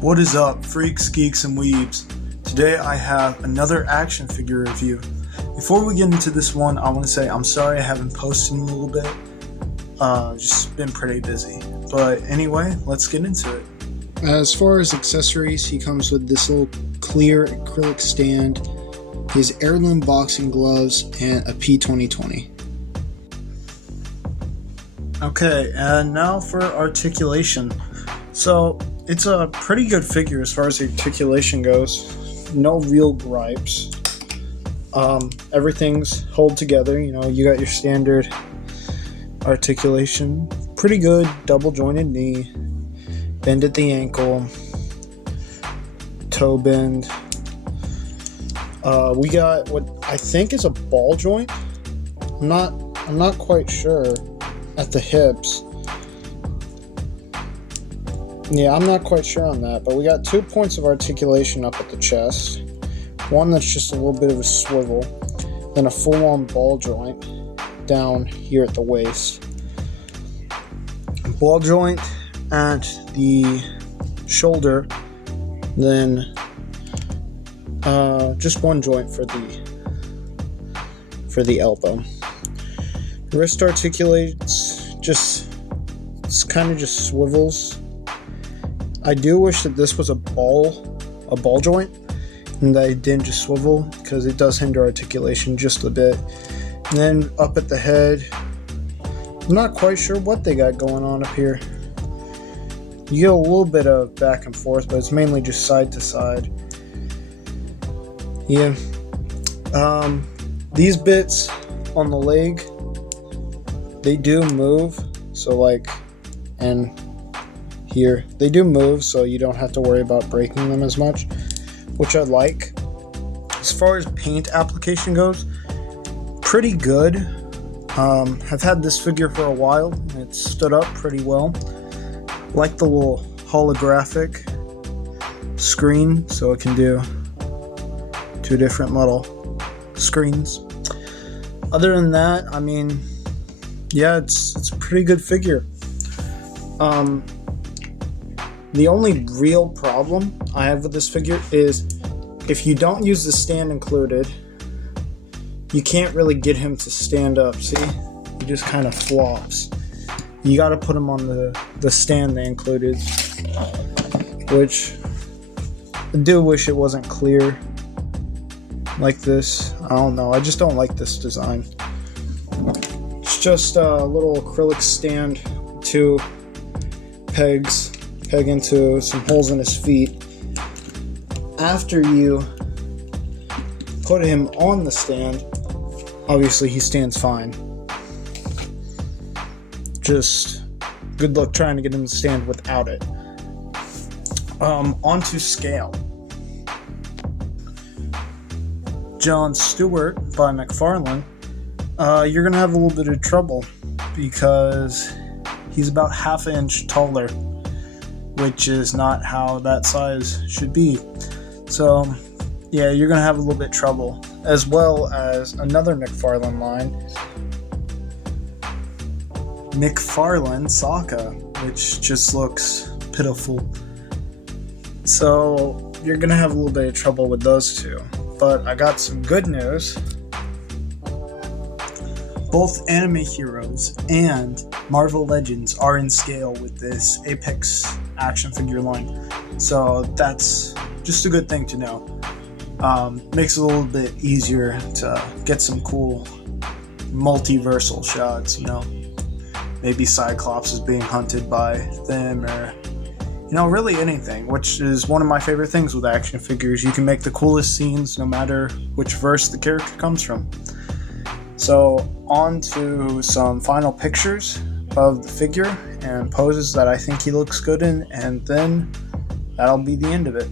What is up, freaks, geeks, and weebs? Today I have another action figure review. Before we get into this one, I want to say I'm sorry I haven't posted in a little bit. Just been pretty busy. But anyway, let's get into it. As far as accessories, he comes with this little clear acrylic stand, his heirloom boxing gloves, and a P2020. Okay, and now for articulation. So, it's a pretty good figure as far as the articulation goes. No real gripes. Everything's held together. You know, you got your standard articulation. Pretty good double jointed knee. Bend at the ankle. Toe bend. We got what I think is a ball joint. I'm not quite sure at the hips. Yeah, I'm not quite sure on that, but we got 2 points of articulation up at the chest. One that's just a little bit of a swivel, then a full-on ball joint down here at the waist. Ball joint at the shoulder, then just one joint for the elbow. Wrist articulates, it's kind of just swivels. I do wish that this was a ball joint, and that it didn't just swivel, because it does hinder articulation just a bit. And then up at the head, I'm not quite sure what they got going on up here. You get a little bit of back and forth, but it's mainly just side to side. Yeah. These bits on the leg, they do move, and here they do move, so you don't have to worry about breaking them as much, which I like. As far as paint application goes, pretty good. I've had this figure for a while, and it stood up pretty well. Like the little holographic screen, so it can do 2 different little screens. Other than that, I mean, yeah, it's a pretty good figure. The only real problem I have with this figure is if you don't use the stand included, you can't really get him to stand up. See? He just kind of flops. You got to put him on the stand they included, which I do wish it wasn't clear like this. I don't know. I just don't like this design. It's just a little acrylic stand, 2 pegs. Peg into some holes in his feet. After you put him on the stand, obviously he stands fine. Just good luck trying to get him to stand without it. Onto scale. John Stewart by McFarlane. You're gonna have a little bit of trouble because he's about ½ an inch taller, which is not how that size should be. So, yeah, you're going to have a little bit trouble. As well as another McFarlane line, McFarlane Sokka, which just looks pitiful. So, you're going to have a little bit of trouble with those two. But I got some good news. Both Anime Heroes and Marvel Legends are in scale with this Apex action figure line, so that's just a good thing to know. Makes it a little bit easier to get some cool multiversal shots, you know, maybe Cyclops is being hunted by them, or you know, really anything, which is one of my favorite things with action figures. You can make the coolest scenes no matter which verse the character comes from. So on to some final pictures of the figure and poses that I think he looks good in, and then that'll be the end of it.